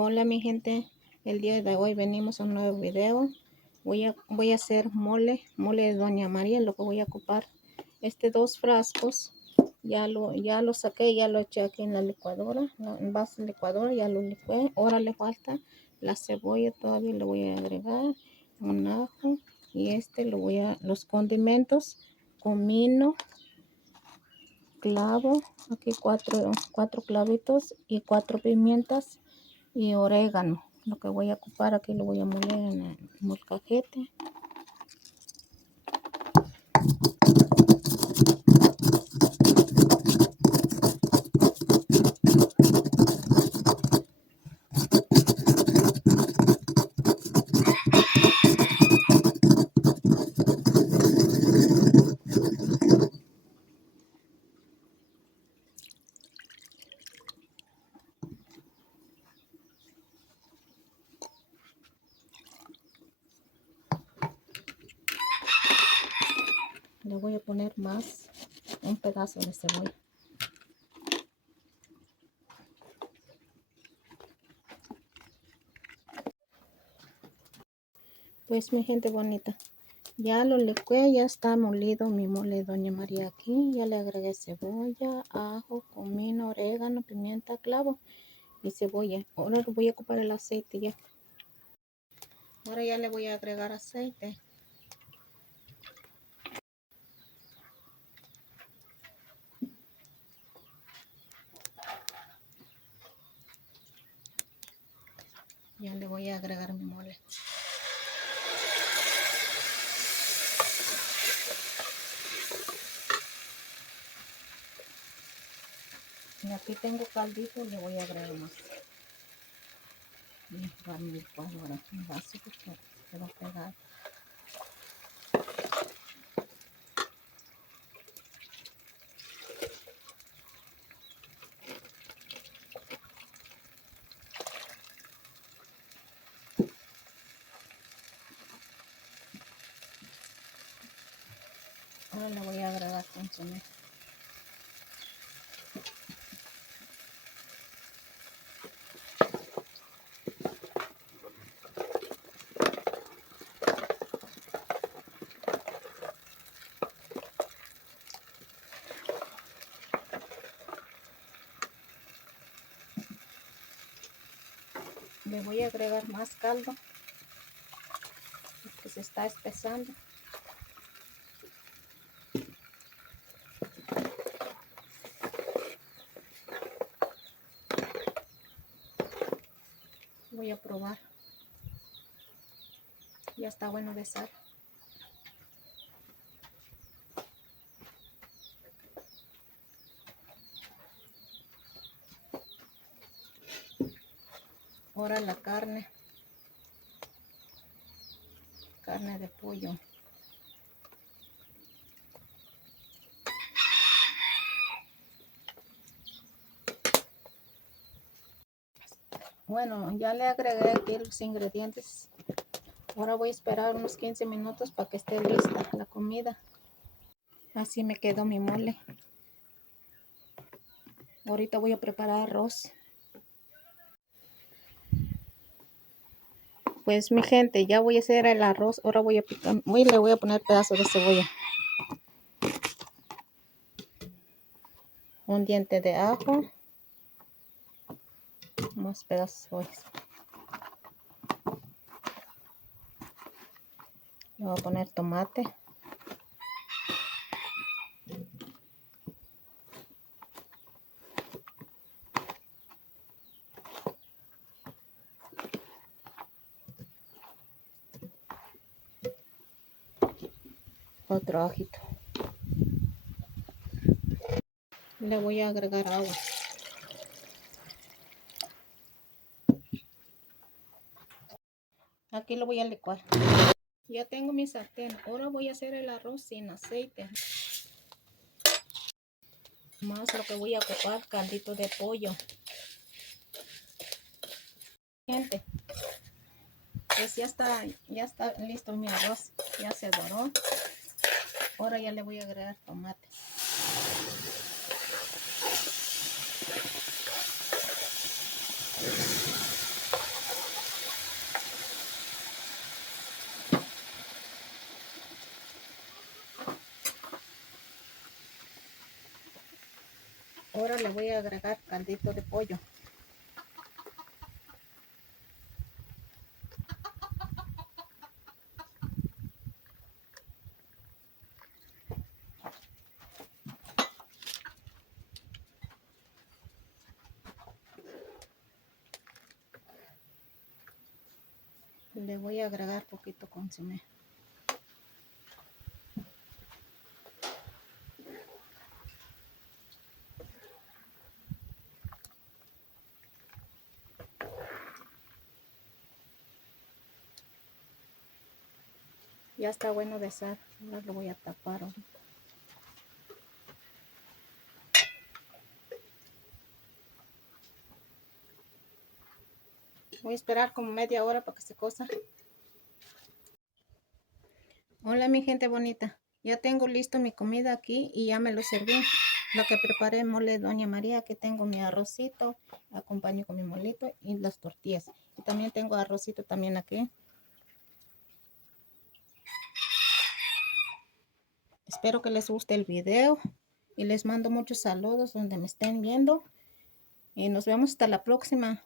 Hola mi gente, el día de hoy venimos a un nuevo video. Voy a hacer mole de Doña María. Lo que voy a ocupar, dos frascos, ya lo saqué, ya lo eché aquí en la licuadora, en base de licuadora, ya lo licué. Ahora le falta la cebolla, todavía le voy a agregar un ajo y los condimentos, comino, clavo, aquí cuatro clavitos y 4 pimientas y orégano. Lo que voy a ocupar aquí lo voy a moler en el molcajete. Le voy a poner más un pedazo de cebolla. Pues mi gente bonita, ya lo licué, ya está molido mi mole de Doña María aquí. Ya le agregué cebolla, ajo, comino, orégano, pimienta, clavo y cebolla. Ahora voy a ocupar el aceite ya. Ahora ya le voy a agregar aceite. Ya le voy a agregar mi mole. Y aquí tengo caldito, le voy a agregar más. Y va mi licuadora, un vaso porque se va a pegar. Ahora le voy a agregar consomé. Le voy a agregar más caldo porque se está espesando. Voy a probar. Ya está bueno de sal. Ahora la carne de pollo. Bueno, ya le agregué aquí los ingredientes. Ahora voy a esperar unos 15 minutos para que esté lista la comida. Así me quedó mi mole. Ahorita voy a preparar arroz. Pues mi gente, ya voy a hacer el arroz. Ahora le voy a poner pedazos de cebolla. Un diente de ajo. Más pedazos de cebolla. Le voy a poner tomate. Otro ajito. Le voy a agregar agua. Aquí lo voy a licuar. Ya tengo mi sartén. Ahora voy a hacer el arroz sin aceite. Más lo que voy a ocupar, caldito de pollo. Gente, pues ya está listo mi arroz. Ya se doró. Ahora ya le voy a agregar tomate. Ahora le voy a agregar caldito de pollo. Le voy a agregar poquito consomé. Ya está bueno de sal. Ahora lo voy a tapar ahorita. Voy a esperar como media hora para que se cosa. Hola mi gente bonita. Ya tengo listo mi comida aquí y ya me lo serví. Lo que preparé mole Doña María, que tengo mi arrocito, acompaño con mi molito y las tortillas. Y también tengo arrocito también aquí. Espero que les guste el video y les mando muchos saludos donde me estén viendo. Y nos vemos hasta la próxima.